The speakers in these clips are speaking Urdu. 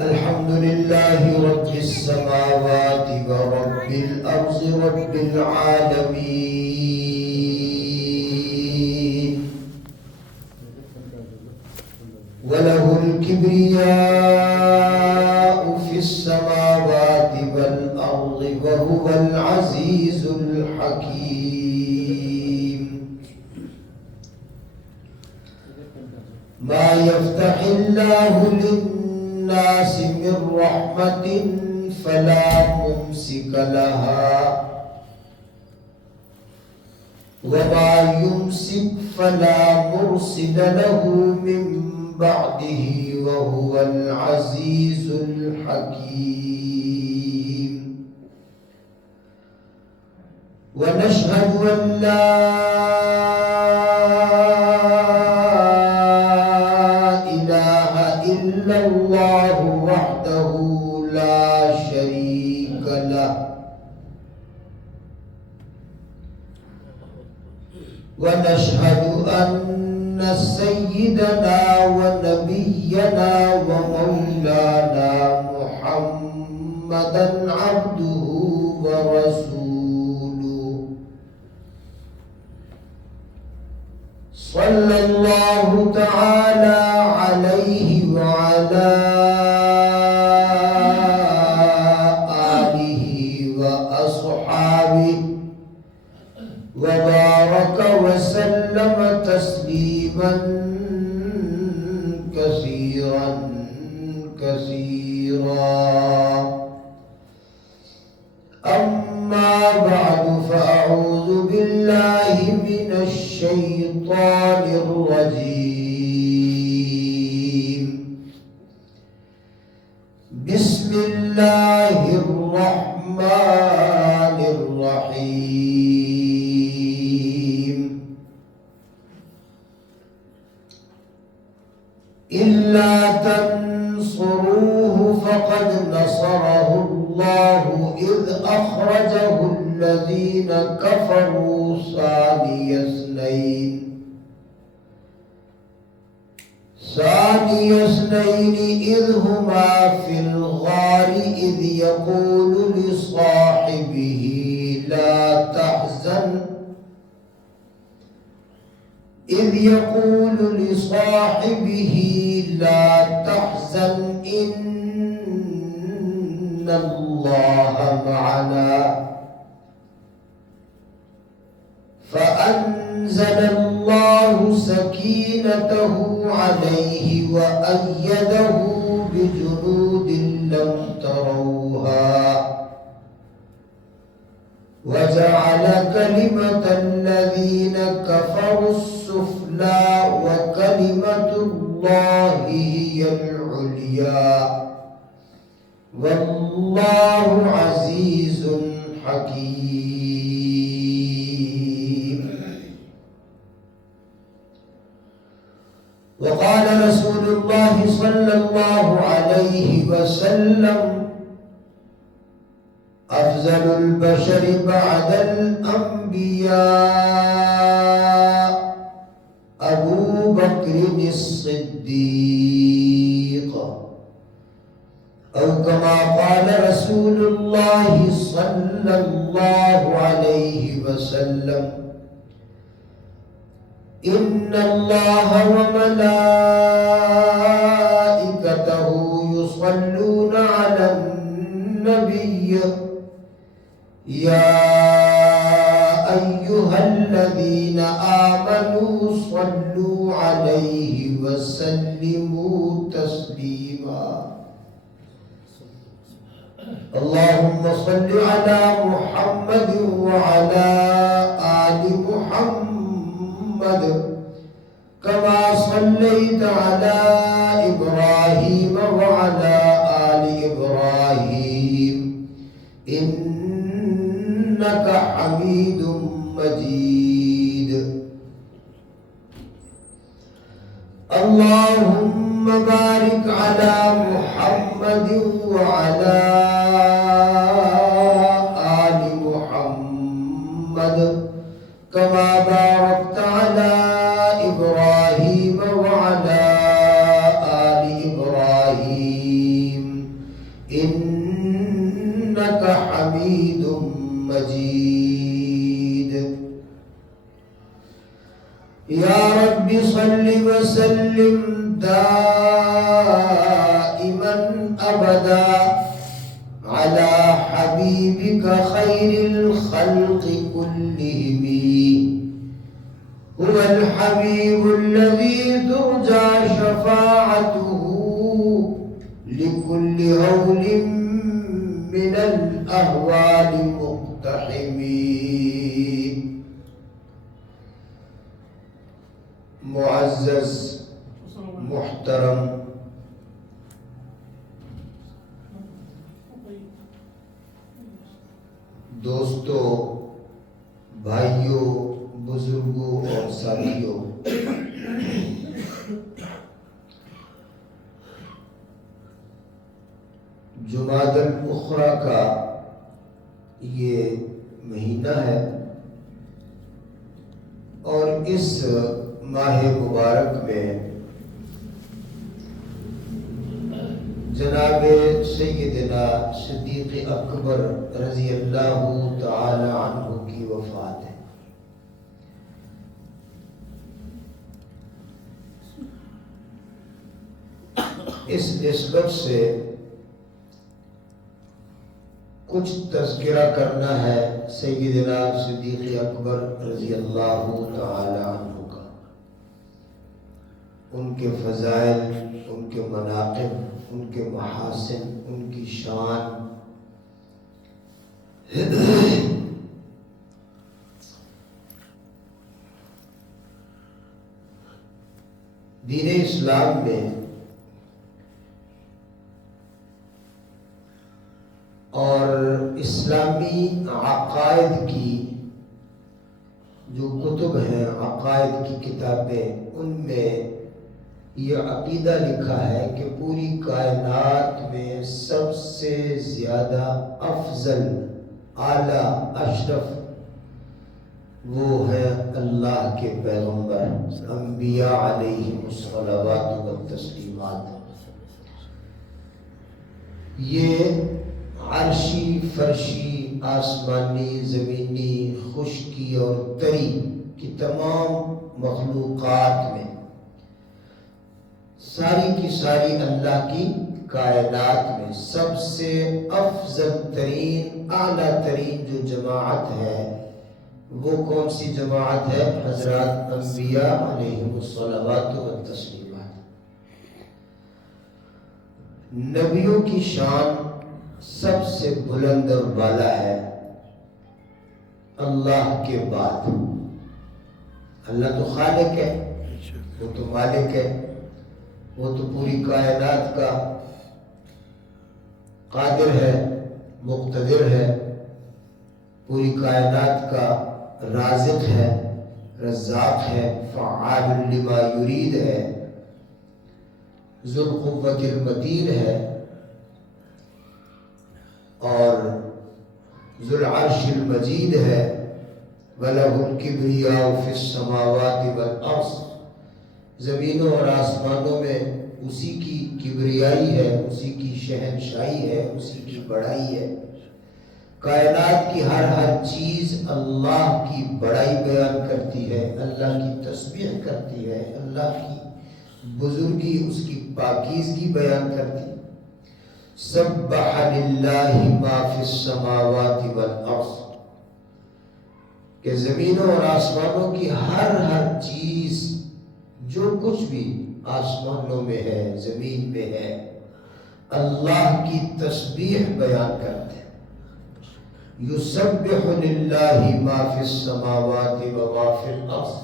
الحمد لله رب السماوات ورب الأرض رب العالمين وله الكبرياء في السماوات والأرض وهو العزيز الحكيم ما يفتح الله للناس من رحمة فلا ممسك لها وما يمسك فلا مرسل له من بعده وهو العزيز الحكيم ونشهد أن لا إله إلا الله وحده لا شريك له ونشهد أن سيدنا ونبينا ومولانا محمدا عبده ورسوله صلى الله تعالى عليه وعلى آله وأصحابه وبارك وسلم تسليما كثيرا أما بعد فأعوذ بالله من الشيطان الرجيم بسم الله الرحمن الرحيم إلا تنصروه فقد نصره الله إذ أخرجه الذين كفروا ثاني اثنين إذ هما في الغار إذ يقول لصاحبه لا تحزن إن الله معنا فأنزل الله سكينته عليه وأيده بجنود لم تروها وجعل كلمة الذين كفروا السفلى وكلمة الله هي العليا والله عزيز حكيم. وقال رسول الله صلى الله عليه وسلم أفضل البشر بعد الأنبياء أبو بكر الصديق أو كما قال رسول الله صلى الله عليه وسلم إن الله وملائكته يصلون على النبي يا أيها الذين آمنوا صلوا عليه وسلموا تسليما اللهم صل على محمد وعلى آل محمد كما صليت على إبراهيم وعلى آل إبراهيم إنك حميد مجيد اللهم بارك على محمد وعلى آل محمد كما باركت على إبراهيم وعلى آل إبراهيم وسلم دائما أبدا على حبيبك خير الخلق كلهم. هو الحبيب الذي ترجى شفاعته لكل هول من الأهوال مقتحم. معزز محترم دوستو، بھائیوں، بزرگوں اور ساتھیوں، جمادی الاخری کا یہ مہینہ ہے اور اس ماہ مبارک میں جناب سیدنا صدیق اکبر رضی اللہ تعالی عنہ کی وفات ہے۔ اس نسبت سے کچھ تذکرہ کرنا ہے سیدنا صدیق اکبر رضی اللہ تعالی عنہ کا، ان کے فضائل، ان کے مناقب، ان کے محاسن، ان کی شان۔ دین اسلام میں اور اسلامی عقائد کی جو کتب ہیں، عقائد کی کتابیں، ان میں یہ عقیدہ لکھا ہے کہ پوری کائنات میں سب سے زیادہ افضل، اعلیٰ، اشرف وہ ہیں اللہ کے پیغمبر انبیاء علیہم الصلوات والتسلیمات۔ یہ عرشی، فرشی، آسمانی، زمینی، خشکی اور تری کی تمام مخلوقات میں، ساری کی ساری اللہ کی کائنات میں سب سے افضل ترین، اعلیٰ ترین جو جماعت ہے وہ کون سی جماعت ہے؟ حضرات انبیاء علیہم الصلوات والتسلیمات۔ نبیوں کی شان سب سے بلند اور بالا ہے اللہ کے بعد۔ اللہ تو خالق ہے، وہ تو مالک ہے، وہ تو پوری کائنات کا قادر ہے، مقتدر ہے، پوری کائنات کا رازق ہے، رزاق ہے، فعال لما یرید ہے، ذو القوۃ المتین ہے، اور ذو العرش المجید ہے، وَلَهُ الْكِبْرِيَاءُ فِي السَّمَاوَاتِ وَالْأَرْضِ۔ زمینوں اور آسمانوں میں اسی کی کبریائی ہے، اسی کی شہنشاہی ہے، اسی کی بڑائی ہے۔ کائنات کی ہر چیز اللہ کی بڑائی بیان کرتی ہے، اللہ کی تسبیح کرتی ہے، اللہ کی بزرگی، اس کی پاکیزگی بیان کرتی ہے۔ سبح للہ ما فی السماوات والارض، کہ زمینوں اور آسمانوں کی ہر چیز، جو کچھ بھی آسمانوں میں ہے، زمین میں ہے، اللہ کی تسبیح بیان کرتے ہیں۔ یسبح للہ ما فی السماوات وما فی الارض۔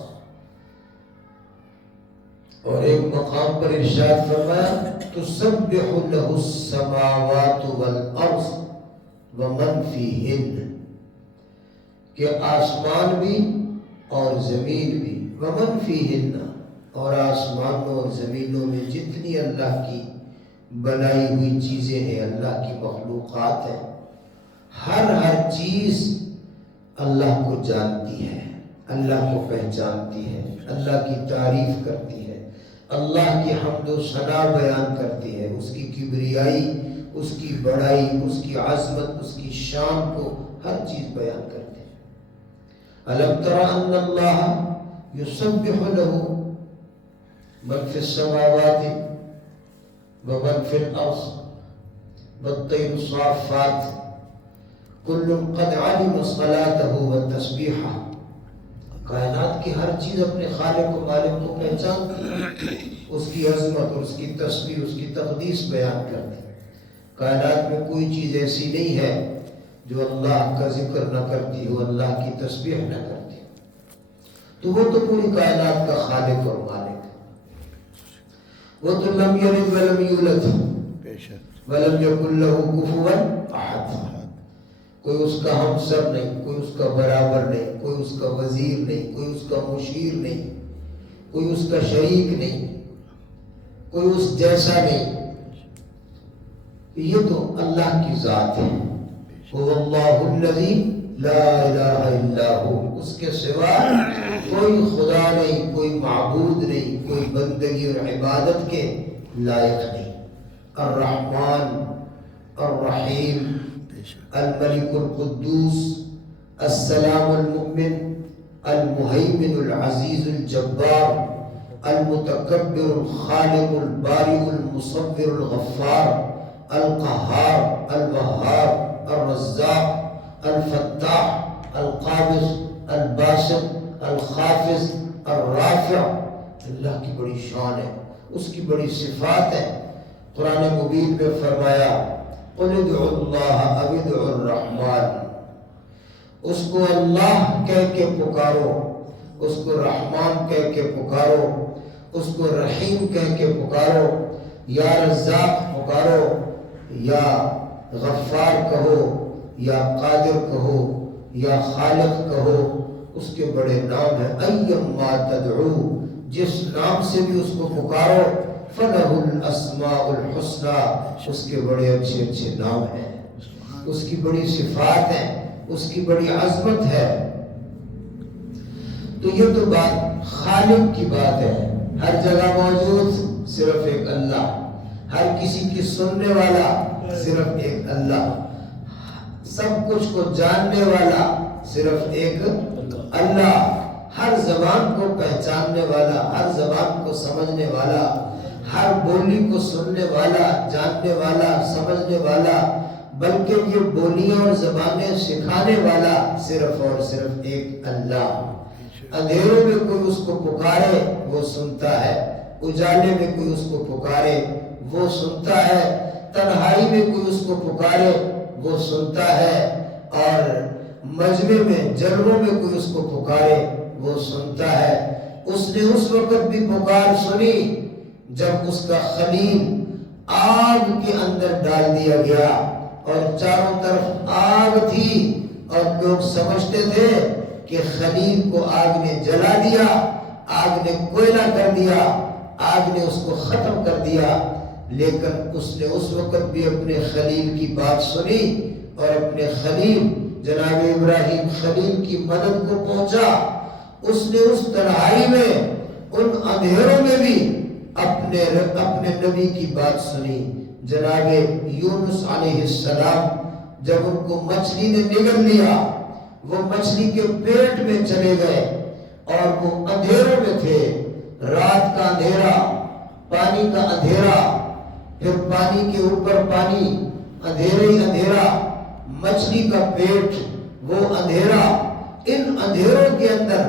اور ایک مقام پر ارشاد فرمایا تسبح له السماوات والارض ومن فیہن، کہ آسمان بھی اور زمین بھی، ومن فیہن، اور آسمانوں اور زمینوں میں جتنی اللہ کی بنائی ہوئی چیزیں ہیں، اللہ کی مخلوقات ہیں، ہر چیز اللہ کو جانتی ہے، اللہ کو پہچانتی ہے، اللہ کی تعریف کرتی ہے، اللہ کی حمد و ثنا بیان کرتی ہے، اس کی کبریائی، اس کی بڑائی، اس کی عظمت، اس کی شان کو ہر چیز بیان کرتی ہے۔ الم تر ان اللہ یسبح له من فی السماوات ومن فی الارض والطیر الصافات کل قد علم صلاتہ وتسبیحہ. کائنات کی ہر چیز اپنے خالق و مالک کو پہچانتی، اس کی عظمت اور اس کی تسبیح، اس کی تقدیس بیان کرتی. کائنات میں کوئی چیز ایسی نہیں ہے جو اللہ کا ذکر نہ کرتی ہو، اللہ کی تسبیح نہ کرتی. تو وہ تو پوری کائنات کا خالق اور مالک ہے. وہ تو لم یلد ولم یولد ولم یکن لہ کفوا احد. کوئی اس کا ہمسر نہیں، کوئی اس کا برابر نہیں، کوئی اس کا وزیر نہیں، کوئی اس کا مشیر نہیں، کوئی اس کا شریک نہیں، کوئی اس جیسا نہیں. یہ تو اللہ کی ذات ہے. هو اللہ الذی لا الہ الا ہو. اس کے سوا کوئی خدا نہیں، کوئی معبود نہیں، کوئی بندگی اور عبادت کے لائق نہیں. الرحمن الرحیم الملک القدوس السلام المؤمن المہیمن العزیز الجبار المتکبر الخالق البارئ المصور الغفار القہار الوہاب الرزاق الفتاح القابض الباسط الخافض الرافع. اللہ کی بڑی شان ہے، اس کی بڑی صفات ہے. قرآن مبین میں فرمایا قل ادعوا اللہ او ادعوا الرحمن. اس کو اللہ کہہ کے پکارو، اس کو رحمان کہہ کے پکارو، اس کو رحیم کہہ کے پکارو، یا رزاق پکارو، یا غفار کہو، یا قادر کہو، یا خالق کہو. اس کے بڑے نام ہیں. ایما تدعو، جس نام سے بھی اس کو پکارو، فَلَهُ الْأَسْمَاءُ الْحُسْنَى، اس کے بڑے اچھے اچھے نام ہیں، اس کی بڑی صفات ہیں، اس کی بڑی عظمت ہے. تو یہ تو بات خالق کی بات ہے. ہر جگہ موجود صرف ایک اللہ، ہر کسی کی سننے والا صرف ایک اللہ، سب کچھ کو جاننے والا صرف ایک اللہ، ہر زبان کو پہچاننے والا، ہر زبان کو سمجھنے والا، ہر بولی کو سننے والا، جاننے والا، سمجھنے والا، بلکہ یہ بولیاں اور زبانیں سکھانے والا صرف اور صرف ایک اللہ. اندھیروں میں کوئی اس کو پکارے وہ سنتا ہے، اجالے میں کوئی اس کو پکارے وہ سنتا ہے، تنہائی میں کوئی اس کو پکارے وہ سنتا ہے، اور مجمع میں جلووں میں کوئی اس کو پکارے وہ سنتا ہے. اس نے اس وقت بھی پکار سنی جب اس کا خلیل آگ کے اندر ڈال دیا گیا اور چاروں طرف آگ تھی، اور لوگ سمجھتے تھے کہ خلیل کو آگ نے جلا دیا، آگ نے کوئلہ کر دیا، آگ نے اس کو ختم کر دیا. لیکن اس نے اس وقت بھی اپنے خلیل کی بات سنی اور اپنے خلیل جناب ابراہیم خلیل کی مدد کو پہنچا. اس نے اس تنہائی میں، ان اندھیروں میں بھی اپنے نبی کی بات سنی. جناب یونس علیہ السلام جب ان کو مچھلی نے نگل لیا، وہ مچھلی کے پیٹ میں چلے گئے اور وہ اندھیروں میں تھے. رات کا اندھیرا، پانی کا اندھیرا، پھر پانی کے اوپر پانی، اندھیرے ہی اندھیرا، مچھلی کا پیٹ، وہ اندھیرا. ان اندھیروں کے اندر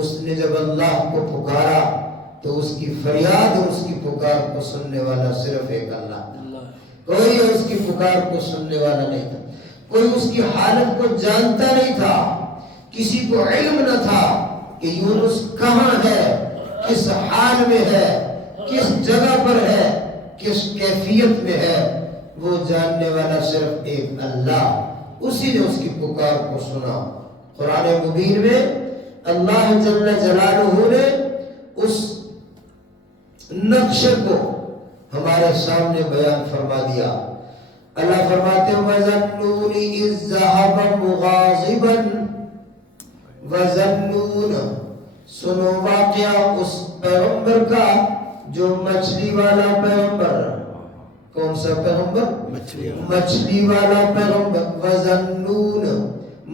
اس نے جب اللہ کو پکارا تو اس کی فریاد اور اس کی پکار کو سننے والا صرف ایک اللہ تھا. کوئی اس کی پکار کو سننے والا نہیں تھا، کوئی اس کی حالت کو جانتا نہیں تھا. کسی کو علم نہ تھا کہ یونس کہاں ہے، کس حال میں ہے، کس جگہ پر ہے، کس کیفیت میں ہے. وہ جاننے والا صرف ایک اللہ. اسی نے اس کی پکار کو سنا. قرآن مبین میں اللہ جل جلالہ نے اس نقشے کو ہمارے سامنے بیان فرما دیا. اللہ فرماتے ہیں وَذَنُّونِ إِذْ ذَهَبَ مُغَاضِبًا. وَذَنُّونَ، سنو واقعہ اس پیغمبر کا جو مچھلی والا پیغمبر. کون سا پیغمبر؟ مچھلی والا پیغمبر. وَذَنُّونَ،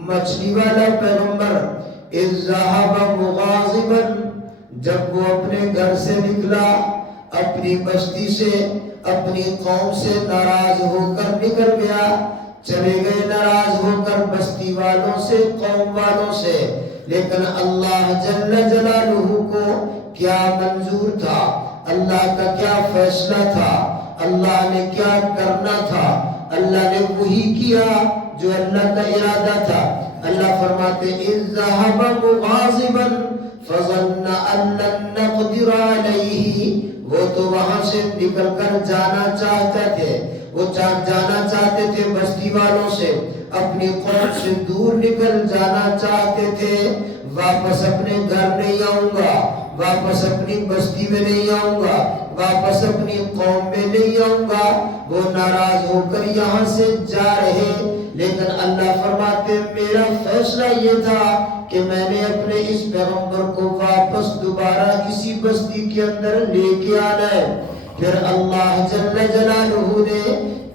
مچھلی والا پیغمبر. إِذْ ذَهَبَ مُغَاضِبًا، جب وہ اپنے گھر سے نکلا، اپنی بستی سے، اپنی قوم سے ناراض ہو کر نکل گیا، چلے گئے ناراض ہو کر بستی والوں سے، قوم والوں سے، لیکن اللہ جل جلالہ کو کیا منظور تھا، اللہ کا کیا فیصلہ تھا، اللہ نے کیا کرنا تھا، اللہ نے وہی کیا جو اللہ کا ارادہ تھا۔ اللہ فرماتے اِذْ ذَهَبَ مُغَاضِبًا فَظَنَّ أَن لَّن نَّقْدِرَ عَلَيْهِ، وہ تو وہاں سے نکل کر جانا چاہتے تھے، وہ جانا چاہتے تھے بستی والوں سے، اپنی قوم سے دور نکل جانا چاہتے تھے، واپس اپنے گھر نہیں آؤں گا، واپس اپنی بستی میں نہیں آؤں گا، واپس اپنی قوم میں نہیں آؤں گا، وہ ناراض ہو کر یہاں سے جا رہے، لیکن اللہ فرماتے میرا فیصلہ یہ تھا کہ میں نے اپنے اس پیغمبر کو واپس دوبارہ اسی بستی کے اندر لے کے آنا ہے۔ پھر اللہ جل جلالہ نے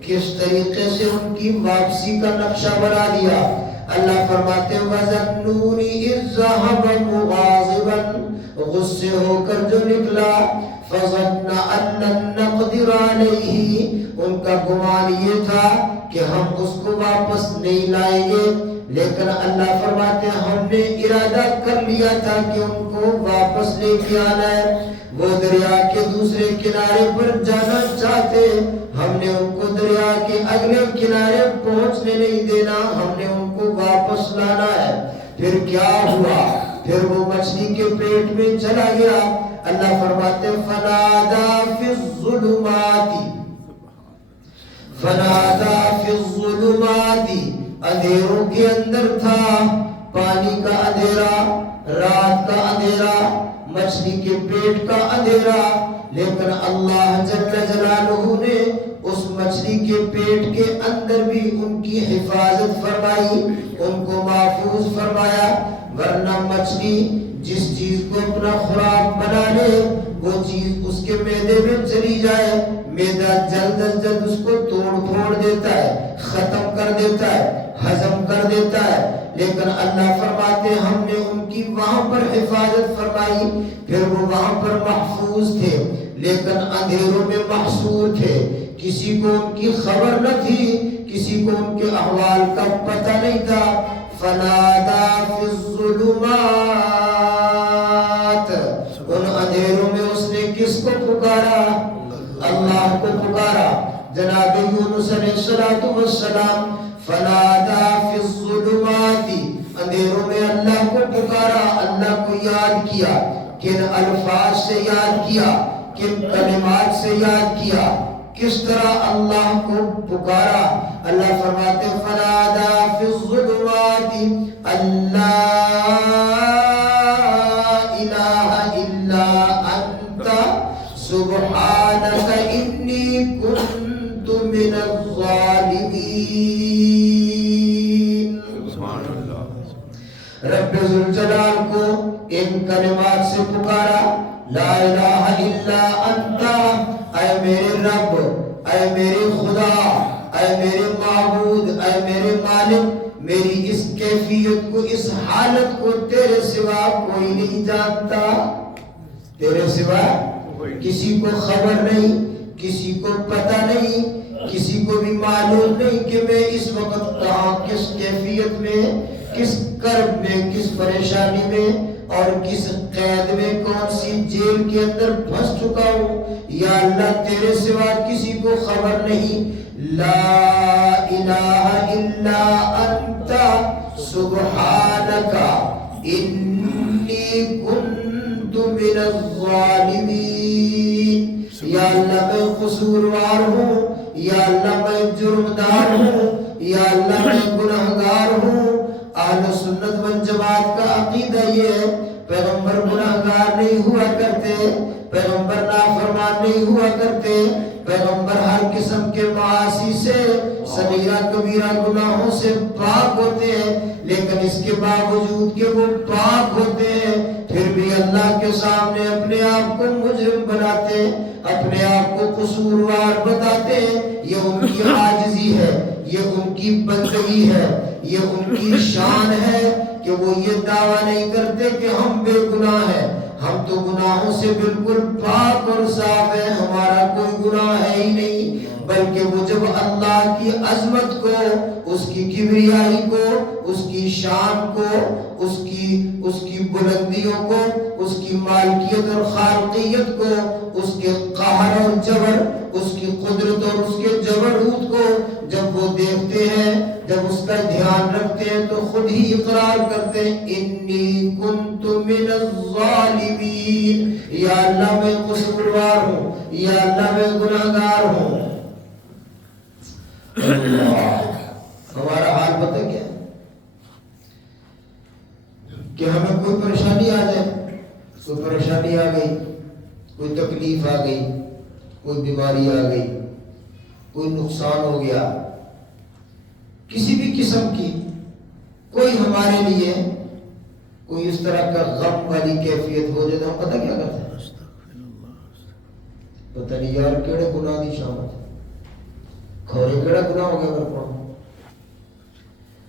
کس طریقے سے ان کی واپسی کا نقشہ بنا دیا۔ اللہ فرماتے وَذَنُّونِ إِذْ ذَهَبَ مُغَاضِبًا، غصے ہو کر جو نکلا، فَظَنَّ أَن لَّن نَّقْدِرَ عَلَيْهِ، ان کا گمان یہ تھا کہ ہم اس کو واپس نہیں لائیں گے، لیکن اللہ فرماتے ہیں ہم نے ارادہ کر لیا تھا کہ ان کو واپس لے کے آنا ہے۔ وہ دریا کے دوسرے کنارے پر جانا چاہتے، ہم نے ان کو دریا کے اگلے کنارے پہنچنے نہیں دینا، ہم نے ان کو واپس لانا ہے۔ پھر کیا ہوا؟ پھر وہ مچھلی کے پیٹ میں چلا گیا۔ اللہ فرماتے فَنَادَى فِي الظُّلُمَاتِ، فَنَادَى فِي الظُّلُمَاتِ، اندھیروں کے اندر تھا، پانی کا اندھیرا، رات کا اندھیرا، مچھلی کے پیٹ کا اندھیرا، لیکن اللہ جل جلالہ نے اس مچھلی کے پیٹ کے اندر بھی ان کی حفاظت فرمائی، ان کو محفوظ فرمایا۔ ورنہ مچھلی جس چیز کو اپنا خوراک بنا لے، وہ چیز اس کے معدے میں چلی جائے، معدہ جلد از جلد اس کو توڑ پھوڑ دیتا ہے، ختم کر دیتا ہے، ہضم کر دیتا ہے، لیکن اللہ فرماتے ہم نے ان کی وہاں پر حفاظت فرمائی، پھر وہ وہاں پر محفوظ تھے، لیکن اندھیروں میں محصور تھے، کسی کو ان کی خبر نہ تھی، کسی کو ان کے احوال کا پتہ نہیں تھا۔ فَنَادَى فِي الظُّلُمَاتِ، ان اندھیروں میں اس نے کس کو پکارا؟ اللہ کو پکارا۔ جناب یونس علیہ السلام فَنَادَى فِي الظُّلُمَاتِ، اندھیروں میں اللہ کو پکارا، اللہ کو یاد کیا، کن الفاظ سے یاد کیا، کن کلمات سے یاد کیا، کس طرح اللہ کو پکارا۔ اللہ فرماتے فَنَادَى فِي الظُّلُمَاتِ أَلَّا إِلَٰهَ إِلَّا أَنتَ سُبْحَانَكَ إِنِّي كُنتُ مِنَ الظَّالِمِينَ۔ رب ذوالجلال کو ان کلمات سے پکارا، لا الہ الا انت، اے میرے رب، اے میرے خدا، اے میرے معبود، اے میرے مالک، میری اس کیفیت کو، اس حالت کو تیرے سوا کوئی نہیں جانتا، تیرے سوا کسی کو خبر نہیں، کسی کو پتہ نہیں، کسی کو بھی معلوم نہیں کہ میں اس وقت کہاں، کس کیفیت میں، کس کرب میں، کس پریشانی میں اور کس قید میں، کون سی جیل کے اندر پھنس چکا ہوں۔ یا اللہ تیرے سوا کسی کو خبر نہیں۔ لا الہ الا انت سبحانک انی کنت من الظالمین۔ یا اللہ میں قصوروار ہوں، یا اللہ میں جرمدار ہوں، یا اللہ میں گناہگار ہوں۔ اہل سنت والجماعت کا عقیدہ یہ ہے پیغمبر گناہگار نہیں ہوا کرتے، پیغمبر نافرمان نہیں ہوا کرتے، پیغمبر ہر قسم کے معاصی سے، صغیرہ کبیرہ گناہوں سے پاک ہوتے ہیں، لیکن اس کے باوجود کہ وہ پاک ہوتے ہیں پھر بھی اللہ کے سامنے اپنے آپ کو مجرم بناتے، اپنے آپ کو قصوروار بتاتے ہیں۔ یہ ان کی عاجزی ہے، یہ ان کی بندگی ہے، یہ ان کی شان ہے کہ وہ یہ دعویٰ نہیں کرتے کہ ہم بے گناہ ہیں، ہم تو گناہوں سے بالکل پاک اور صاف ہیں، ہمارا کوئی گناہ ہے ہی نہیں، بلکہ وہ جب اللہ کی عظمت کو، اس کی کبریائی کو، اس کی شان کو، اس کی بلندیوں کو، اس کی مالکیت اور خالقیت کو، اس کے قہر اور جبر، اس کی قدرت اور اس کے جبروت کو جب وہ دیکھتے ہیں، جب اس کا دھیان رکھتے ہیں تو خود ہی اقرار کرتے ہیں انی کنت من الظالمین، یا اللہ میں قصوروار ہوں، یا اللہ میں گناہگار ہوں۔ اللہ، ہمارا حال پتہ کیا ہے کہ ہمیں کوئی پریشانی آ جائے، کوئی پریشانی آ گئی، کوئی تکلیف آ گئی، کوئی بیماری آ گئی، کوئی نقصان ہو گیا، کسی بھی قسم کی کوئی ہمارے لیے کوئی اس طرح کا غم والی کیفیت ہو جائے تو ہم پتہ کیا کرتے ہیں؟ پتہ نہیں یار کیڑے گناہ دی شامت ہے، کھورے کیڑا گناہ ہو گیا میرے کو۔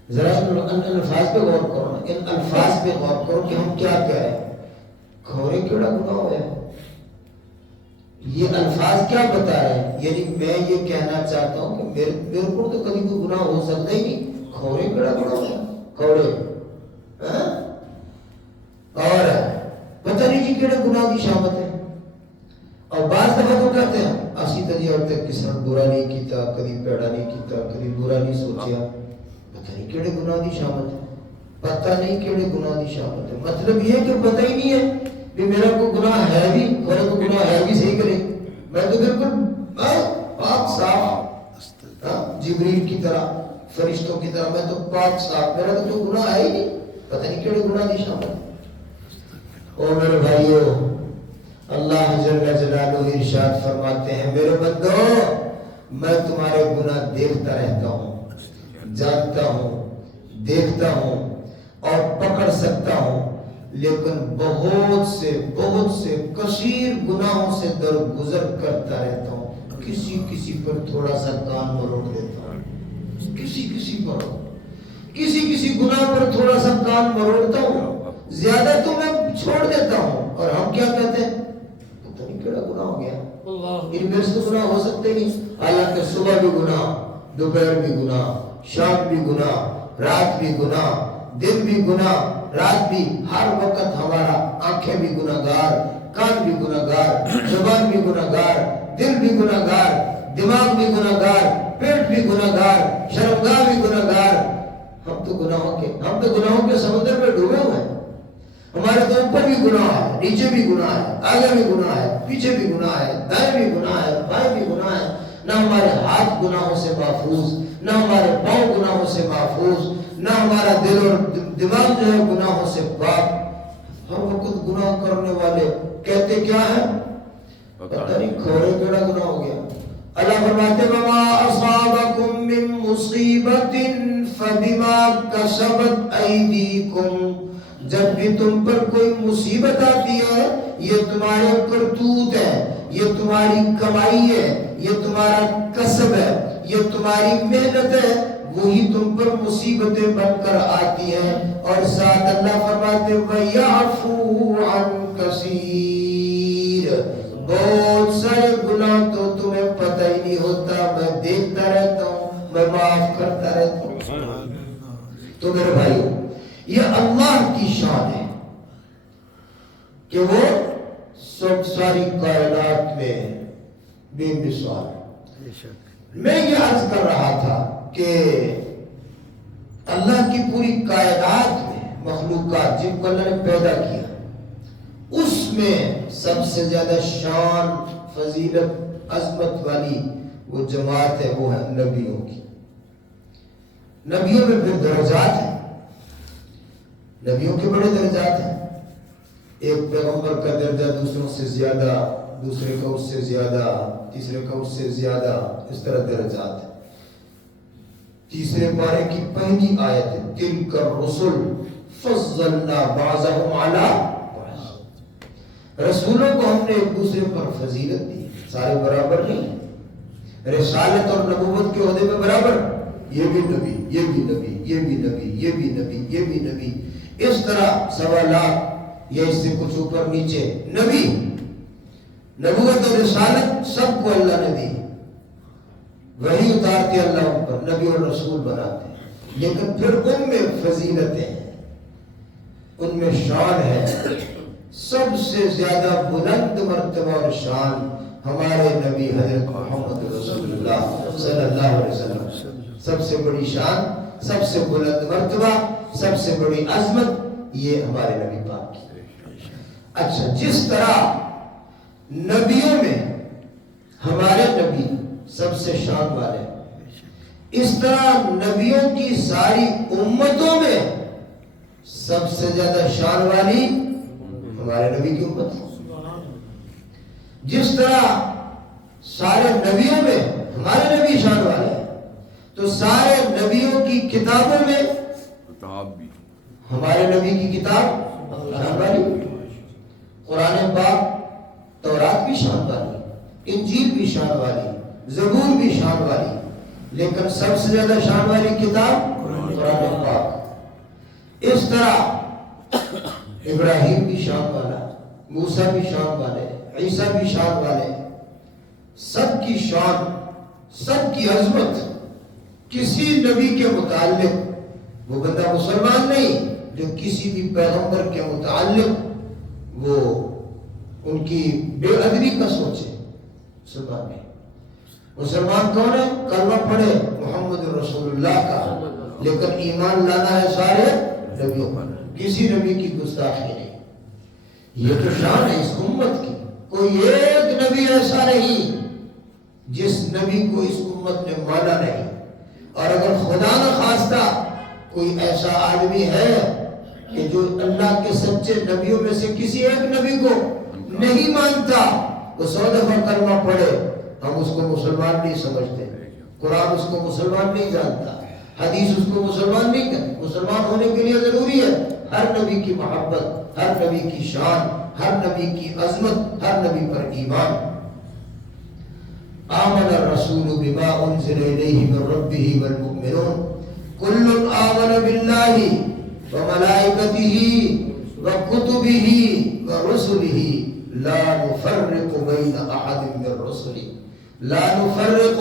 ذرا ان الفاظ پہ غور کرو، ان الفاظ پہ غور کرو کہ ہم کیا کہہ رہے ہیں، کھورے کیڑا گناہ ہو گیا۔ یہ الفاظ کیا بتا رہے ہیں؟ یعنی میں یہ کہنا چاہتا ہوں کہ میرے کو تو کبھی کوئی گناہ ہو سکتا ہی نہیں، کھورے کیڑا گناہ ہو گیا، کھورے اور پتہ نہیں جی کیڑے گناہ کی شامت ہے۔ اور بعض دفعہ تو کہتے ہیں اسی تجی اور تک کسی نے برا نہیں کیتا، کبھی پیڑا نہیں کیتا، کبھی برا نہیں سوچیا، پتہ نہیں کیڑے گناہ کی شامت ہے، پتہ نہیں کیڑے گناہ کی شامت ہے۔ مطلب یہ کہ پتہ ہی نہیں ہے کہ میرا کوئی گناہ ہے بھی، میرا کوئی گناہ ہے بھی صحیح کرے، میں تو بالکل پاک صاف، جبریل کی طرح، فرشتوں کی طرح میں تو پاک صاف، میرا تو کوئی گناہ ہے ہی نہیں، پتہ نہیں کیڑے گناہ کی شامت ہے۔ او میرے بھائیو، اللہ جل جلالہ ارشاد فرماتے ہیں میرے بندو میں تمہارے گناہ دیکھتا رہتا ہوں، جانتا ہوں، دیکھتا ہوں اور پکڑ سکتا ہوں، لیکن بہت سے کثیر گناہوں سے درگزر کرتا رہتا ہوں، کسی پر تھوڑا سا کان مروڑ دیتا ہوں، کسی گناہ پر تھوڑا سا کان مروڑتا ہوں، زیادہ تو میں چھوڑ دیتا ہوں۔ اور ہم کیا کہتے ہیں؟ پتہ نہیں کیڑا گناہ ہو گیا، ان میں سے گناہ ہو سکتے نہیں، حالانکہ صبح بھی گناہ، دوپہر بھی گناہ، شام بھی گناہ، رات بھی گناہ، دن بھی گناہ، رات بھی، ہر وقت ہمارا آنکھیں بھی گناہگار، کان بھی گناہگار، زبان بھی گناہگار، دل بھی گناہگار، دماغ بھی گناہگار، پیٹ بھی گناہگار، شرمگاہ بھی گناہگار۔ ہم تو گناہوں کے سمندر میں ڈوبے ہوئے ہیں، ہمارے تو اوپر بھی گناہ ہے، نیچے بھی گناہ ہے، آگے بھی گناہ ہے، پیچھے بھی گناہ ہے، دائیں بھی گناہ ہے، بائیں بھی گناہ ہے، نہ ہمارے ہاتھ گناہوں سے محفوظ، نہ ہمارے پاؤں گناہوں سے محفوظ، نہ ہمارا دل اور دماغ جو ہے گناہوں سے پاک۔ ہر وقت گناہ کرنے والے کہتے کیا ہے؟ پتہ نہیں کھورے کیڑا گناہ ہو گیا۔ اللہ فرماتے وما اصابکم من مصیبت فبما کسبت ایدیکم، جب بھی تم پر کوئی مصیبت آتی ہے یہ تمہارے کرتوت ہے، یہ تمہاری کمائی ہے، یہ تمہارا کسب ہے، یہ تمہاری محنت ہے، وہی تم پر مصیبتیں بن کر آتی ہیں۔ اور ساتھ اللہ فرماتے وَيَعْفُو عَنْ كَثِيرٍ، بہت سارے گناہ تو تمہیں پتہ ہی نہیں ہوتا، میں دیکھتا رہتا ہوں، میں معاف کرتا رہتا ہوں۔ تو میرے بھائیو یہ اللہ کی شان ہے کہ وہ سب ساری کائنات میں بے مثال ہے۔ میں یہ عرض کر رہا تھا کہ اللہ کی پوری کائنات میں مخلوقات جن کو اللہ نے پیدا کیا اس میں سب سے زیادہ شان، فضیلت، عظمت والی وہ جماعت ہے، وہ ہے نبیوں کی۔ نبیوں میں پھر درجات ہیں، نبیوں کے بڑے درجات ہیں، ایک پیغمبر کا درجہ دوسروں سے زیادہ، دوسرے کا اس سے زیادہ، تیسرے کا اس سے زیادہ، اس طرح درجات ہیں۔ تیسرے پارے کی پہلی آیت ہے تِلْكَ الرُّسُلُ فَضَّلْنَا بَعْضَهُمْ عَلَىٰ بَعْضٍ، رسولوں کو ہم نے ایک دوسرے پر فضیلت دی، سارے برابر نہیں، رسالت اور نبوت کے عہدے میں برابر، یہ بھی نبی، یہ بھی نبی، یہ بھی نبی، یہ بھی نبی، یہ بھی نبی، اس طرح 1.25 لاکھ یا اس سے کچھ اوپر نیچے، نبی، نبوت اور رسالت سب کو اللہ نے دی، وہی اتارتے اللہ ان پر، نبی اور رسول بناتے ہیں، لیکن پھر ان میں فضیلتیں ہیں، ان میں شان ہے۔ سب سے زیادہ بلند مرتبہ اور شان ہمارے نبی حضرت محمد رسول اللہ صلی اللہ علیہ وسلم، سب سے بڑی شان، سب سے بلند مرتبہ، سب سے بڑی عظمت یہ ہمارے نبی پاک کی۔ اچھا، جس طرح نبیوں میں ہمارے نبی سب سے شان والے، اس طرح نبیوں کی ساری امتوں میں سب سے زیادہ شان والی ہمارے نبی کی امت ہے۔ جس طرح سارے نبیوں میں ہمارے نبی شان والے ہیں، تو سارے نبیوں کی کتابوں میں ہمارے نبی کی کتاب شان والی، قرآن پاک، تورات بھی شان والی، انجیل بھی شان والی، زبور بھی شان والی، لیکن سب سے زیادہ شان والی کتاب قرآن پاک۔ اس طرح ابراہیم بھی شان والا، موسیٰ بھی شان والے، عیسیٰ بھی شان والے، سب کی شان، سب کی عظمت، کسی نبی کے متعلق وہ بندہ مسلمان نہیں جو کسی بھی پیغمبر کے متعلق وہ ان کی بے ادبی کا سوچے، مسلمان نہیں۔ مسلمان کون ہے؟ کلمہ پڑھے محمد رسول اللہ کا، لیکن ایمان لانا ہے سارے نبیوں پر، کسی نبی کی گستاخی نہیں۔ یہ تو شان ہے اس امت کی، کوئی ایک نبی ایسا نہیں جس نبی کو اس امت نے مانا نہیں، اور اگر خدا نہ خواستہ کوئی ایسا آدمی ہے کہ جو اللہ کے سچے نبیوں میں سے کسی ایک نبی کو نہیں مانتا، وہ 100 دفعہ کلمہ پڑھے، ہم اس کو مسلمان نہیں سمجھتے، قرآن اس کو مسلمان نہیں جانتا، حدیث اس کو مسلمان نہیں کرتا۔ مسلمان ہونے کے لیے ضروری ہے ہر نبی کی محبت، ہر نبی کی شان، ہر نبی کی عظمت، ہر نبی پر ایمان۔ آمن الرسول بما انزل الیہ من ربہ والمؤمنون کل آمن باللہ وملائکتہ وکتبہ ورسلہ لا نفرق بین احد من رسلہ، لا نفرق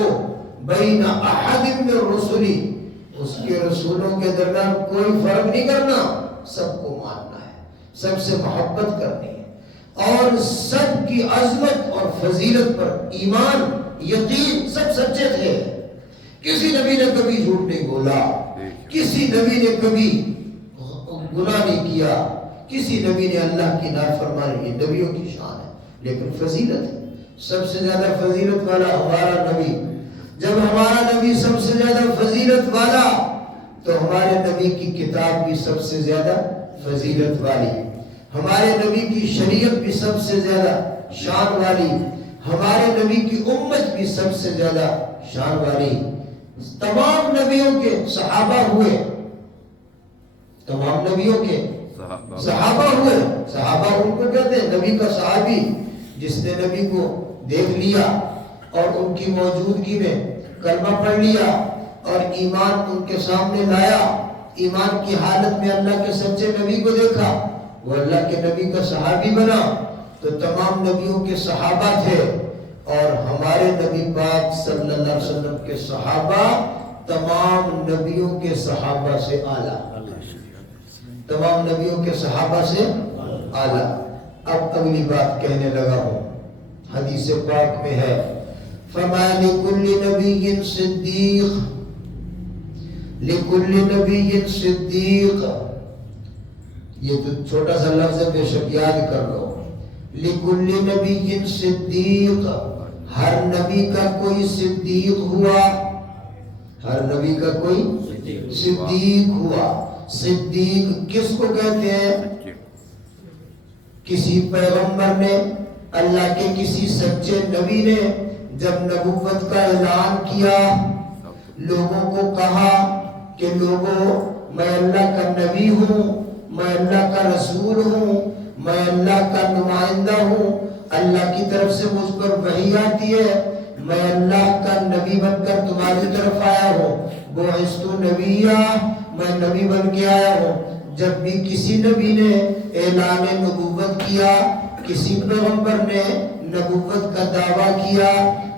بین احد من رسلہ، اس کے رسولوں کے درمیان کوئی فرق نہیں کرنا، سب کو ماننا ہے، سب سے محبت کرنی ہے، اور سب کی عظمت اور فضیلت پر ایمان، یقین، سب سچے تھے۔ کسی نبی نے کبھی جھوٹ نہیں بولا، کسی نبی نے کبھی گناہ نہیں کیا، کسی نبی نے اللہ کی نافرمانی، یہ نبیوں کی شان ہے، لیکن فضیلت ہے، سب سے زیادہ فضیلت والا ہمارا نبی۔ جب ہمارا نبی سب سے زیادہ فضیلت والا، تو ہمارے نبی کی کتاب بھی سب سے زیادہ فضیلت والی، ہمارے نبی کی شریعت بھی سب سے زیادہ شان والی، ہمارے نبی کی امت بھی سب سے زیادہ شان والی۔ تمام نبیوں کے صحابہ ہوئے، تمام نبیوں کے صحابہ ہوئے، صحابہ ان کو کہتے ہیں، نبی کا صحابی جس نے نبی کو دیکھ لیا اور ان کی موجودگی میں کلمہ پڑھ لیا اور ایمان ان کے سامنے لایا، ایمان کی حالت میں اللہ کے سچے نبی کو دیکھا، وہ اللہ کے نبی کا صحابی بنا۔ تو تمام نبیوں کے صحابہ تھے، اور ہمارے نبی پاک صلی اللہ علیہ وسلم کے صحابہ تمام نبیوں کے صحابہ سے اعلیٰ، تمام نبیوں کے صحابہ سے اعلیٰ۔ اب اگلی بات کہنے لگا ہوں، حدیث پاک میں ہے فَمَا لِكُلِّ نَبِيٍّ صِدِّيقٍ، لِكُلِّ نَبِيٍّ صِدِّيقٍ، یہ تو چھوٹا سا لفظ ہے، بے شک یاد کر لو، لِكُلِّ نَبِيٍّ صِدِّيقٍ، ہر نبی کا کوئی صدیق ہوا، ہر نبی کا کوئی صدیق ہوا۔ صدیق کس کو کہتے ہیں؟ کسی پیغمبر نے، اللہ کے کسی سچے نبی نے جب نبوت کا اعلان کیا، لوگوں کو کہا کہ لوگوں، میں اللہ کا نبی ہوں، میں اللہ کا رسول ہوں، میں اللہ کا نمائندہ ہوں، اللہ کی طرف سے مجھ پر وحی آتی ہے، میں اللہ کا نبی بن کر تمہاری طرف آیا ہوں، بعثت نبیّا، میں نبی بن کے آیا ہوں، جب بھی کسی نبی نے اعلان نبوت کیا، کسی پیغمبر نے نبوت کا دعویٰ کیا،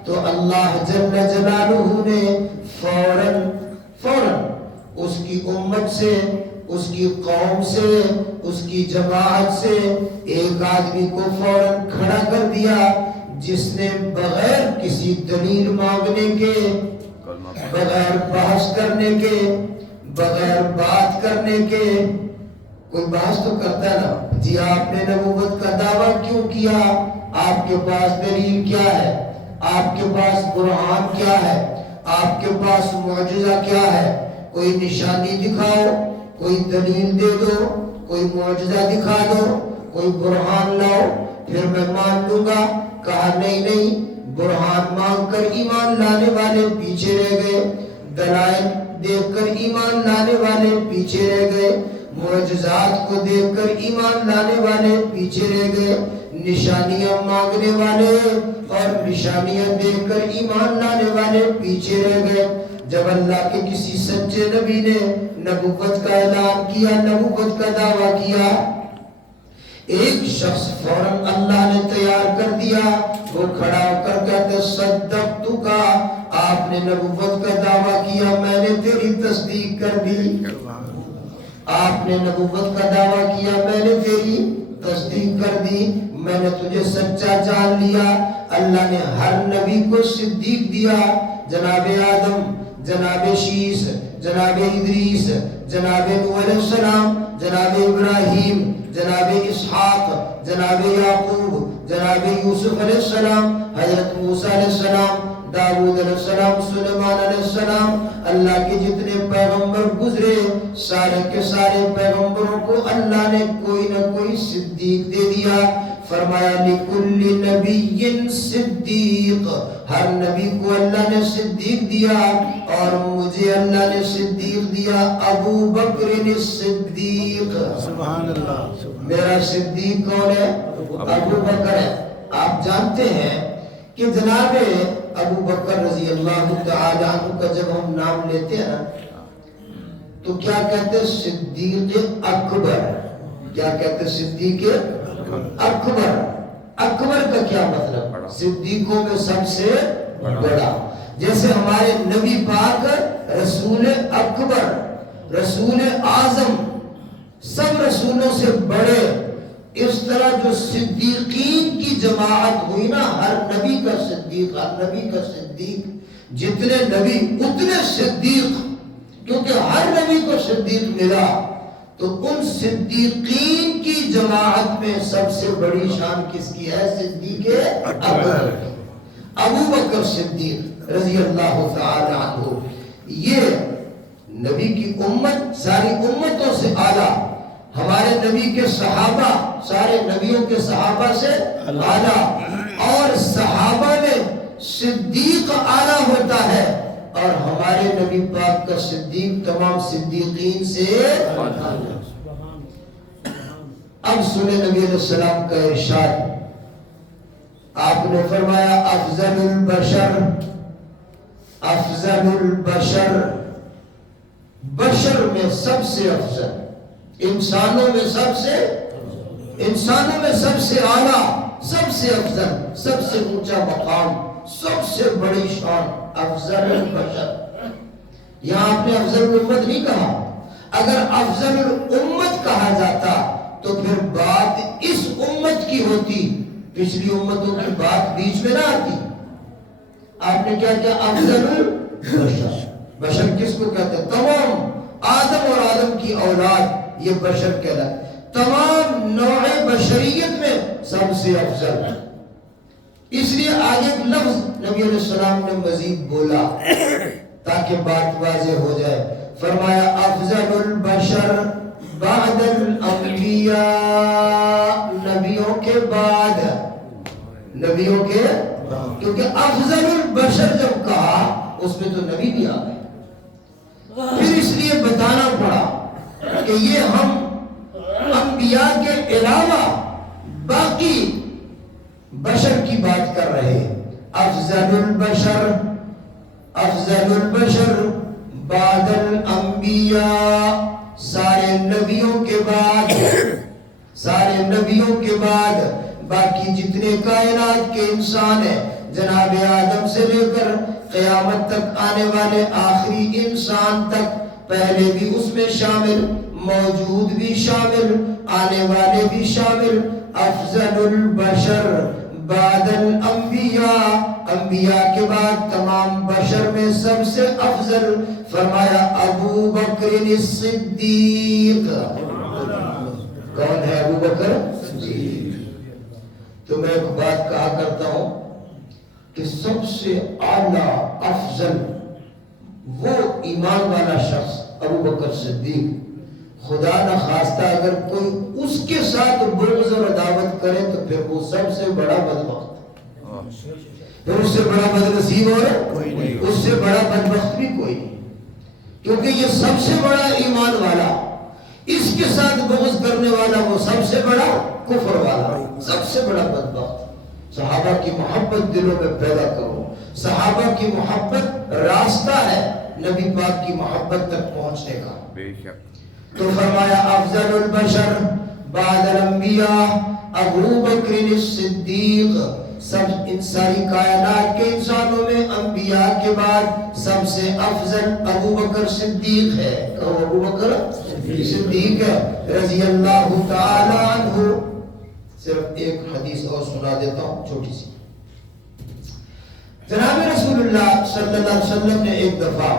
تو اللہ جل جلالہ نے فوراً اس کی امت سے، اس کی قوم سے، اس کی جماعت سے ایک آدمی کو فوراً کھڑا کر دیا، جس نے بغیر کسی دلیل مانگنے کے، بغیر بحث کرنے کے، بغیر بات کرنے کے، کوئی بحث تو کرتا ہے نا، جی آپ نے نبوت کا دعویٰ کیوں کیا، آپ کے پاس دلیل کیا ہے، آپ کے پاس برہان کیا ہے، آپ کے پاس معجزہ کیا ہے، کوئی نشانی دکھاؤ، کوئی دلیل دے دو، کوئی معجزہ دکھا دو، کوئی برہان لاؤ، پھر میں مان لوں گا۔ کہا نہیں، برہان مانگ کر ایمان لانے والے پیچھے رہ گئے، دلائل دیکھ کر ایمان لانے والے پیچھے رہ گئے، معجزات کو دیکھ کر ایمان لانے والے پیچھے رہ گئے، نشانیاں مانگنے والے اور نشانیاں دیکھ کر ایمان لانے والے پیچھے رہ گئے۔ جب اللہ کے کسی سچے نبی نے نبوت کا اعلان کیا، نبوت کا دعویٰ کیا، ایک شخص فوراً اللہ نے تیار کر دیا، وہ کھڑا ہو کر کہتے صدقتک، آپ نے نبوت کا دعویٰ کیا، میں نے تیری تصدیق کر دی۔ آپ نے نبوت کا دعویٰ کیا، میں نے تیری تصدیق کر دی، میں نے تجھے سچا جان لیا۔ اللہ نے ہر نبی کو صدیق دیا، جناب آدم، جناب شیس، جناب ادریس، جناب نوح علیہ السلام، جناب ابراہیم، جناب اسحاق، جناب یعقوب، جناب یوسف علیہ السلام، حضرت موسیٰ علیہ السلام، داؤد علیہ السلام، سلیمان علیہ السلام، اللہ کے جتنے پیغمبر گزرے، سارے کے سارے پیغمبروں کو اللہ نے کوئی نہ کوئی صدیق دے دیا۔ فرمایا لِكُلِّ نَبِيٍّ صِدِّيقٍ، ہر نبی کو اللہ نے صدیق دیا، اور مجھے اللہ نے صدیق دیا، ابو بکر الصدیق۔ سبحان اللہ۔ میرا صدیق کون ہے؟ ابو بکر ہے۔ آپ جانتے ہیں کہ جناب ابو بکر رضی اللہ تعالی عنہ کا جب ہم نام لیتے ہیں تو کیا کہتے ہیں؟ صدیق اکبر۔ کیا کہتے ہیں؟ صدیق اکبر۔ اکبر کا کیا مطلب؟ صدیقوں میں سب سے بڑا۔ جیسے ہمارے نبی پاک رسول اکبر، رسول اعظم، سب رسولوں سے بڑے، اس طرح جو صدیقین کی جماعت ہوئی نا، ہر نبی کا صدیق، ہر نبی کا صدیق، جتنے نبی اتنے صدیق، کیونکہ ہر نبی کو صدیق ملا، تو ان صدیقین کی جماعت میں سب سے بڑی شان کس کی ہے؟ صدیق اکبر، ابو بکر صدیق رضی اللہ تعالی عنہ۔ یہ نبی کی امت ساری امتوں سے اعلیٰ، ہمارے نبی کے صحابہ سارے نبیوں کے صحابہ سے اعلیٰ، اور صحابہ میں صدیق اعلیٰ ہوتا ہے، اور ہمارے نبی پاک کا صدیق تمام صدیقین سے اعلیٰ۔ اب سنیں نبی علیہ السلام کا ارشاد، آپ نے فرمایا افضل البشر، افضل البشر، بشر میں سب سے افضل، انسانوں میں سب سے اعلیٰ، سب سے افضل، سب سے اونچا مقام، سب سے بڑی شان، افضل البشر۔ یہاں آپ نے افضل الامت نہیں کہا، اگر افضل الامت کہا جاتا تو پھر بات اس امت کی ہوتی، پچھلی امتوں کی بات بیچ میں نہ آتی۔ آپ نے کیا کیا؟ افضل البشر۔ بشر کس کو کہتے ہیں؟ تمام آدم اور آدم کی اولاد، یہ بشر کہلاتا ہے، تمام نوع بشریت میں سب سے افضل۔ اس لیے آگے ایک لفظ نبی علیہ السلام نے مزید بولا تاکہ بات واضح ہو جائے، فرمایا افضل البشر بعد الانبیاء، نبیوں کے بعد، نبیوں کے، کیونکہ افضل البشر جب کہا اس میں تو نبی بھی آ گئے، پھر اس لیے بتانا پڑا کہ یہ ہم انبیاء کے علاوہ باقی بشر کی بات کر رہے ہیں۔ افضل البشر، افضل البشر بعد الانبیاء، سارے نبیوں کے بعد باقی جتنے کائنات کے انسان ہیں، جناب آدم سے لے کر قیامت تک آنے والے آخری انسان تک، پہلے بھی اس میں شامل، موجود بھی شامل، آنے والے بھی شامل، افضل البشر بعد الانبیاء، انبیاء کے بعد تمام بشر میں سب سے افضل، فرمایا ابو بکر الصدیق۔ کون ہے ابو بکر؟ جی تو میں ایک بات کہا کرتا ہوں کہ سب سے اعلیٰ افضل وہ ایمان والا شخص ابو بکر صدیق، خدا نہ خواستہ اگر کوئی اس کے ساتھ بغض اور عداوت کرے تو پھر وہ سب سے بڑا بدبخت، پھر اس سے بڑا بدنصیب اور اس سے بڑا بدبخت بھی کوئی نہیں، کیونکہ یہ سب سے بڑا ایمان والا، اس کے ساتھ بغض کرنے والا وہ سب سے بڑا کفر والا، سب سے بڑا بدبخت۔ صحابہ کی محبت دلوں میں پیدا کرو، صحابہ کی محبت راستہ ہے نبی پاک کی محبت تک پہنچنے کا۔ تو فرمایا افضل البشر بعد الانبیاء ابو بکر الصدیق، سب ان ساری کائنات کے انسانوں میں انبیاء کے بعد سب سے افضل ابو بکر صدیق ہے۔ کہو ابو بکر صدیق ہے رضی اللہ تعالی عنہ۔ صرف ایک حدیث اور سنا دیتا ہوں چھوٹی سی۔ جناب رسول اللہ صلی اللہ علیہ وسلم نے ایک دفعہ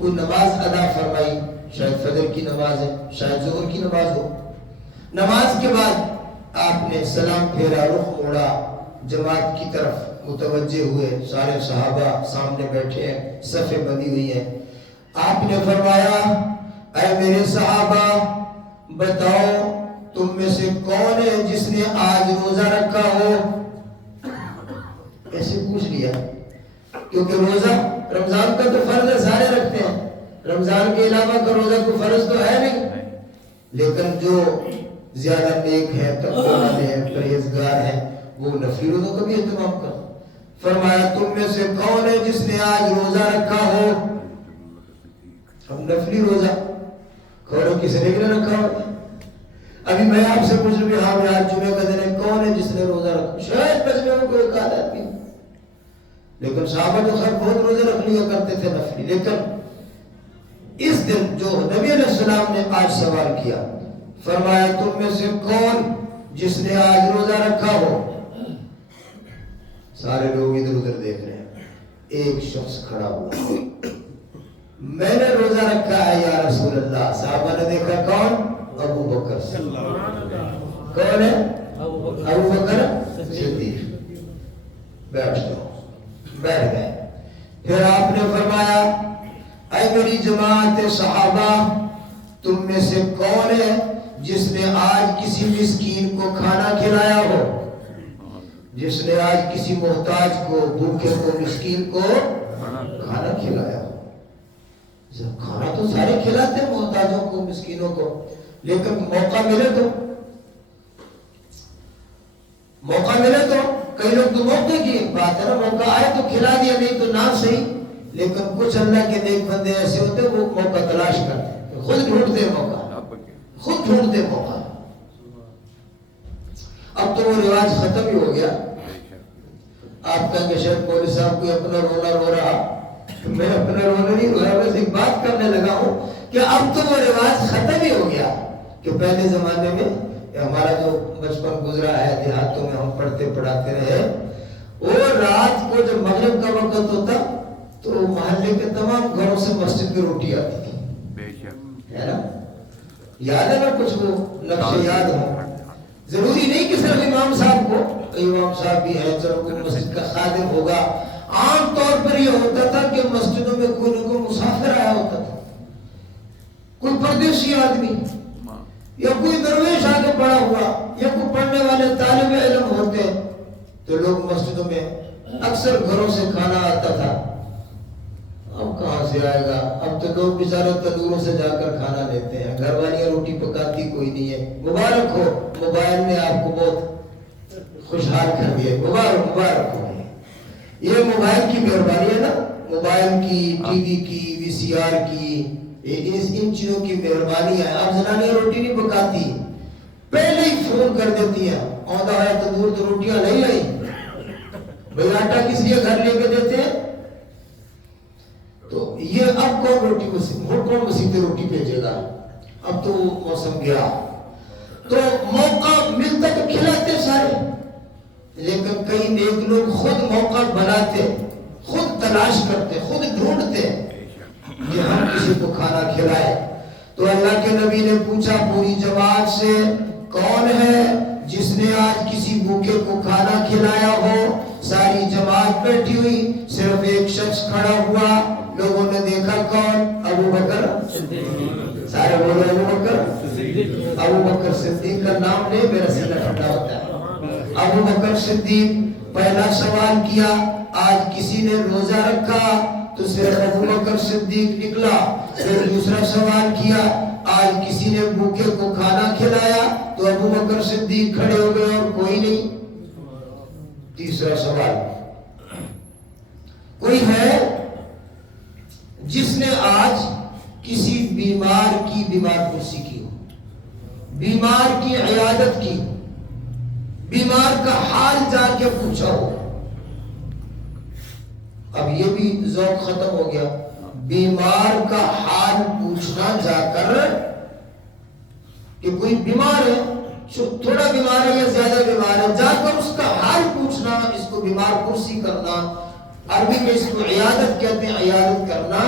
کوئی نماز ادا فرمائی، شاید فجر کی نماز ہے، شاید ظہر کی نماز ہو، نماز کے بعد آپ نے سلام پھیرا، رخ موڑا، جماعت کی طرف متوجہ ہوئے، سارے صحابہ سامنے بیٹھے ہیں، صفیں بندی ہوئی ہیں، آپ نے فرمایا اے میرے صحابہ بتاؤ تم میں سے کون ہے جس نے آج روزہ رکھا ہو؟ ایسے پوچھ لیا کیونکہ روزہ رمضان کا تو فرض ہے، سارے رکھتے ہیں، رمضان کے علاوہ کا روزہ کو فرض تو ہے نہیں، لیکن جو زیادہ نیک ہے، تقوی والے ہیں، پرہیزگار ہیں، وہ نفلی روزوں کا بھی اہتمام کر۔ فرمایا تم میں سے کون ہے جس نے آج روزہ رکھا ہو؟ ہم نفلی روزہ کھولو کسی نے بھی نہ رکھا ہو۔ ابھی میں آپ سے پوچھ رہی ہوں آج جمعے کا دن ہے، کون ہے جس نے روزہ رکھا؟ شاید مجمع میں کوئی ایک آدمی، لیکن صحابہ جو خیر بہت روزے رکھ لیا کرتے تھے نفلی، لیکن اس دن جو نبی علیہ السلام نے آج سوال کیا، فرمایا تم میں سے کون جس نے آج روزہ رکھا ہو؟ سارے لوگ ادھر ادھر دیکھ رہے ہیں، ایک شخص کھڑا ہوا، میں نے روزہ رکھا ہے یا رسول اللہ۔ صحابہ نے دیکھا کون؟ ابو بکر۔ کون ہے؟ ابو بکر صدیق۔ بیٹھ جاؤ، بیٹھ گئے۔ پھر آپ نے فرمایا اے میری جماعت صحابہ تم میں سے کون ہے جس نے آج کسی مسکین کو کھانا کھلایا ہو؟ جس نے آج کسی محتاج کو، بھوکے کو، مسکین کو کھانا کھلایا ہو۔ کھانا تو سارے کھلاتے ہیں محتاجوں کو، مسکینوں کو، لیکن موقع ملے تو کئی لوگ تو موقع کی بات ہے نا، موقع آئے تو کھلا دیا، نہیں تو نہ صحیح، لیکن کچھ اللہ کے نیک بندے ایسے ہوتے وہ موقع تلاش کرتے ہیں، خود ڈھونڈتے موقع۔ اب تو وہ رواج ختم ہی ہو گیا۔ آپ کہیں گے شاید مولوی صاحب کوئی اپنا رونا رو رہا، میں اپنا رونا نہیں رو رہا، بس ایک بات کرنے لگا ہوں کہ اب تو وہ رواج ختم ہی ہو گیا کہ پہلے زمانے میں ہمارا جو بچپن گزرا ہے دیہاتوں میں ہم پڑھتے پڑھاتے رہے، وہ رات کو جب مغرب کا وقت ہوتا تو محلے کے تمام گھروں سے مسجد میں روٹی آتی تھی، ہے نا؟ یاد ہے نا کچھ وہ نقشے یاد ہوں؟ ضروری نہیں کہ صرف امام صاحب کو، امام صاحب بھی ہے، چلو کوئی مسجد کا خادم ہوگا۔ عام طور پر یہ ہوتا تھا کہ مسجدوں میں کوئی نہ کوئی مسافر آیا ہوتا تھا، کوئی پردیسی آدمی یا کوئی درویش آگے پڑا ہوا یا کوئی پڑھنے والے طالب علم ہوتے، تو لوگ مسجدوں میں اکثر گھروں سے کھانا آتا تھا۔ اب کہاں سے آئے گا؟ اب تو لوگ بیچارے تندوروں سے جا کر کھانا لیتے ہیں، گھر والیاں روٹی پکاتی کوئی نہیں ہے۔ مبارک ہو، موبائل نے آپ کو بہت خوشحال کر دیا، مبارک ہو۔ یہ موبائل کی مہربانی ہے نا، موبائل کی، ٹی وی کی، وی سی آر کی، ان چیزوں کی مہربانی ہے. اب زنانیاں روٹی نہیں پکاتی, پہلے ہی فون کر دیتی ہیں, آدھا ہے تو دور تو روٹیاں نہیں آئی بھائی, آٹا کس لیے گھر لے کے دیتے ہیں. تو یہ اب کون مسیح روٹی بھیجے گا, اب تو موسم گیا. تو موقع ملتا تو کھلاتے سارے, لیکن کئی نیک لوگ خود موقع بناتے, خود تلاش کرتے, خود ڈھونڈتے کہ ہم کسی کو کھانا کھلائے. تو اللہ کے نبی نے پوچھا پوری جماعت سے, کون ہے جس نے آج کسی بھوکے کو کھانا کھلایا ہو. ساری جماعت بیٹھی ہوئی, صرف ایک شخص کھڑا ہوا. لوگوں نے دیکھا کون, ابو بکر. سارے بولے ابو بکر. ابو بکر صدیق کا نام لے میرا سینہ ٹھنڈا ہوتا ہے. ابو بکر صدیق پہلا سوال کیا, آج کسی نے روزہ رکھا, تو صرف ابو بکر صدیق نکلا. پھر دوسرا سوال کیا, آج کسی نے بھوکے کو کھانا کھلایا, تو ابو بکر صدیق کھڑے ہو گئے اور کوئی نہیں. تیسرا سوال, کوئی ہے جس نے آج کسی بیمار کی بیمار پرسی کی ہو, بیمار کی عیادت کی, بیمار کا حال جا کے پوچھا ہو. اب یہ بھی ذوق ختم ہو گیا, بیمار کا حال پوچھنا جا کر کہ کوئی بیمار ہے, تھوڑا بیمار ہے یا زیادہ بیمار ہے, جا کر اس کا حال پوچھنا, اس کو بیمار پرسی کرنا. عربی میں اس کو عیادت کہتے ہیں, عیادت کرنا.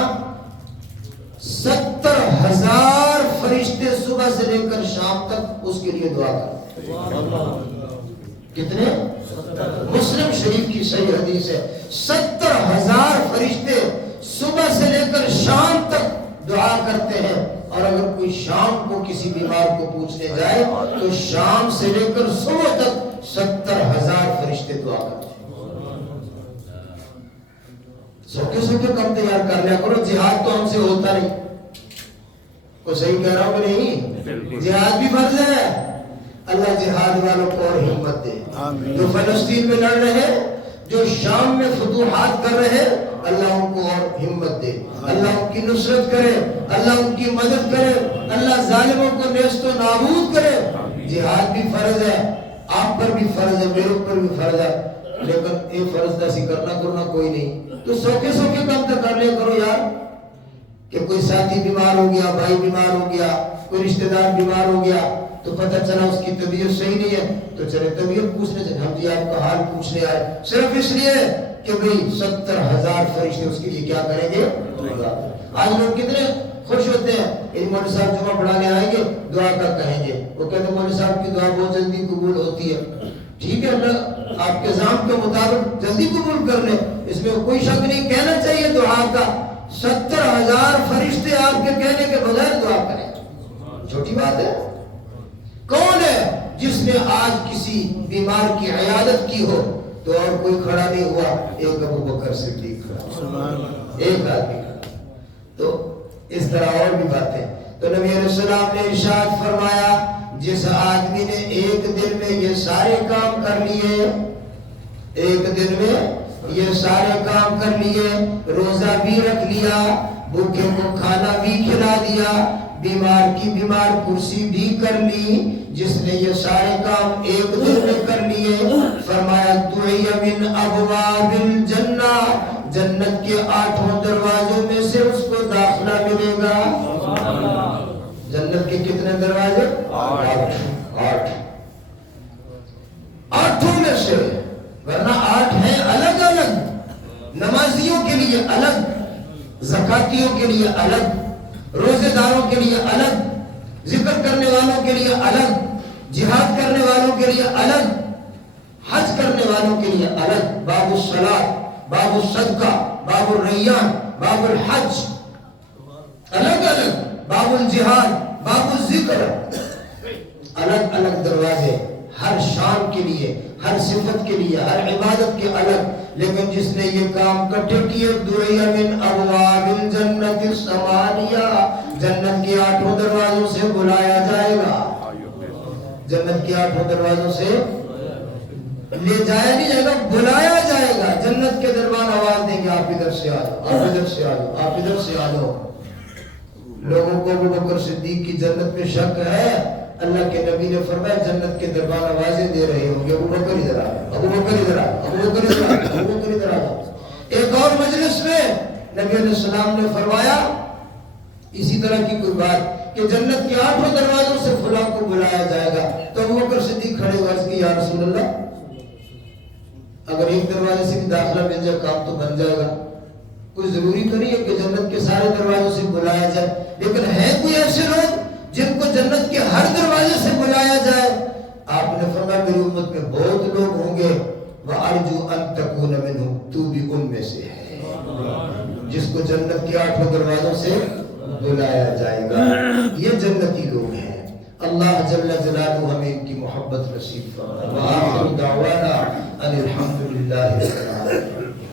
70,000 فرشتے صبح سے لے کر شام تک اس کے لیے دعا کرتے. کتنے؟ مسلم شریف کی صحیح حدیث ہے, 70,000 فرشتے صبح سے لے کر شام تک دعا کرتے ہیں. اور اگر کوئی شام کو کسی بیمار کو پوچھنے جائے تو شام سے لے کر صبح تک 70,000 فرشتے دعا کرتے ہیں. سوکے کم تیار کر لیا کرو, جہاد تو ہم سے ہوتا نہیں. کو صحیح کہہ رہا ہوں کہ نہیں؟ جہاد بھی فرض ہے. اللہ جہاد والوں کو اور ہمت دے. جو فلسطین میں لڑ رہے, جو شام میں فتوحات کر رہے, اللہ ان کو اور ہمت دے. اللہ ان کی نصرت کرے, اللہ ان کی مدد کرے, اللہ ظالموں کو نیست و نابود کرے. جہاد بھی فرض ہے, آپ پر بھی فرض ہے, میرے اوپر بھی فرض ہے, لیکن ایک فرض ایسی کرنا کوئی نہیں. تو سوکے کم تک کر لیا کرو یار, کہ کوئی ساتھی بیمار ہو گیا, بھائی بیمار ہو گیا, کوئی رشتہ دار بیمار ہو گیا, تو پتہ چلا اس کی طبیعت صحیح نہیں ہے, تو چلے طبیعت پوچھنے سے, ہم جی آپ کا حال پوچھنے آئے, صرف اس لیے کہ بھئی 70,000 فرشتے اس کے لیے کیا کریں گے. آج لوگ کتنے خوش ہوتے ہیں, مولوی صاحب جمعہ پڑھانے آئیں گے, دعا کا کہیں گے, وہ کہتے ہیں مولوی صاحب کی دعا بہت جلدی قبول ہوتی ہے. ٹھیک ہے, اللہ آپ کے ذات کے مطابق جلدی قبول کر لیں, اس میں کوئی شک نہیں. کہنا چاہیے دعا کا, 70,000 فرشتے آپ کے کہنے کے بغیر دعا کریں, چھوٹی بات ہے. کون ہے جس نے آج کسی بیمار کی عیادت کی ہو تو اور کوئی کھڑا نہیں ہوا؟ ایک ابو بکر صدیق کھڑا, ایک آدمی کھڑا. تو اس طرح اور بھی باتیں. تو نبی علیہ السلام نے ارشاد فرمایا, جس آدمی نے ایک دن میں یہ سارے کام کر لیے, ایک دن میں یہ سارے کام کر لیے, روزہ بھی رکھ لیا, بھوکے کو کھانا بھی کھلا دیا, بیمار کی بیمار کرسی بھی کر لی, جس نے یہ سارے کام ایک دن میں کر لیے, فرمایا دعی من ابواب الجنہ, جنت کے 8 دروازوں میں سے اس کو داخلہ ملے گا. جنت کے کتنے دروازے؟ 8. 8 میں سے, ورنہ 8 ہیں الگ الگ, نمازیوں کے لیے الگ, زکاتیوں کے لیے الگ, روزے داروں کے لیے الگ, ذکر کرنے والوں کے لیے الگ, جہاد کرنے والوں کے لیے الگ, حج کرنے والوں کے لیے الگ. باب الصلاۃ, باب الصدقہ, باب الریان, باب الحج, الگ الگ, باب الجہاد, باب الذکر, الگ الگ دروازے, ہر شان کے لیے, ہر صفت کے لیے, ہر عبادت کے الگ. لیکن جس نے یہ کام کٹھے کیے, دعی من ابواب الجنت الثمانیہ, جنت کے 8 دروازوں سے بلایا جائے گا. جنت کے 8 دروازوں سے لے جایا نہیں جائے گا, بلایا جائے گا. جنت کے دربان آواز دیں گے, آپ ادھر سے آ جاؤ, آپ ادھر سے آ جاؤ, آپ ادھر سے آ جاؤ. لوگوں کو ابو بکر صدیق کی جنت میں شک ہے، اللہ کے نبی نے فرمایا جنت کے دربان آوازیں دے رہے ہوں گے ابو بکر ادھر آ، ابو بکر ادھر آ، ابو بکر ادھر آ، ابو بکر ادھر آ۔ ایک اور مجلس میں نبی علیہ السلام نے فرمایا اسی طرح کی کوئی بات کہ جنت کے 8 دروازوں سے فلاں کو بلایا جائے گا، تو ابو بکر صدیق کھڑے ہوئے عرض کی یا رسول اللہ اگر ایک دروازے سے بھی داخلہ مل جائے کام تو بن جائے گا، کوئی ضروری تو نہیں ہے کہ جنت کے سارے دروازوں سے بلایا جائے، لیکن ہے کوئی ایسے لوگ جن کو جنت کے ہر دروازے سے بلایا جائے؟ آپ نے فرمایا میری امت میں بہت لوگ ہوں گے وَأَرْجُو أَن تَكُونَ مِنْهُمْ، تو بھی ان میں سے ہے جس کو جنت کے 8 دروازوں سے بلایا جائے گا۔ یہ جنتی لوگ ہیں، اللہ جل جلالہ ہمیں ان کی محبت نصیب فرمائے۔ وآخر دعوانا ان الحمد للہ رب العالمین۔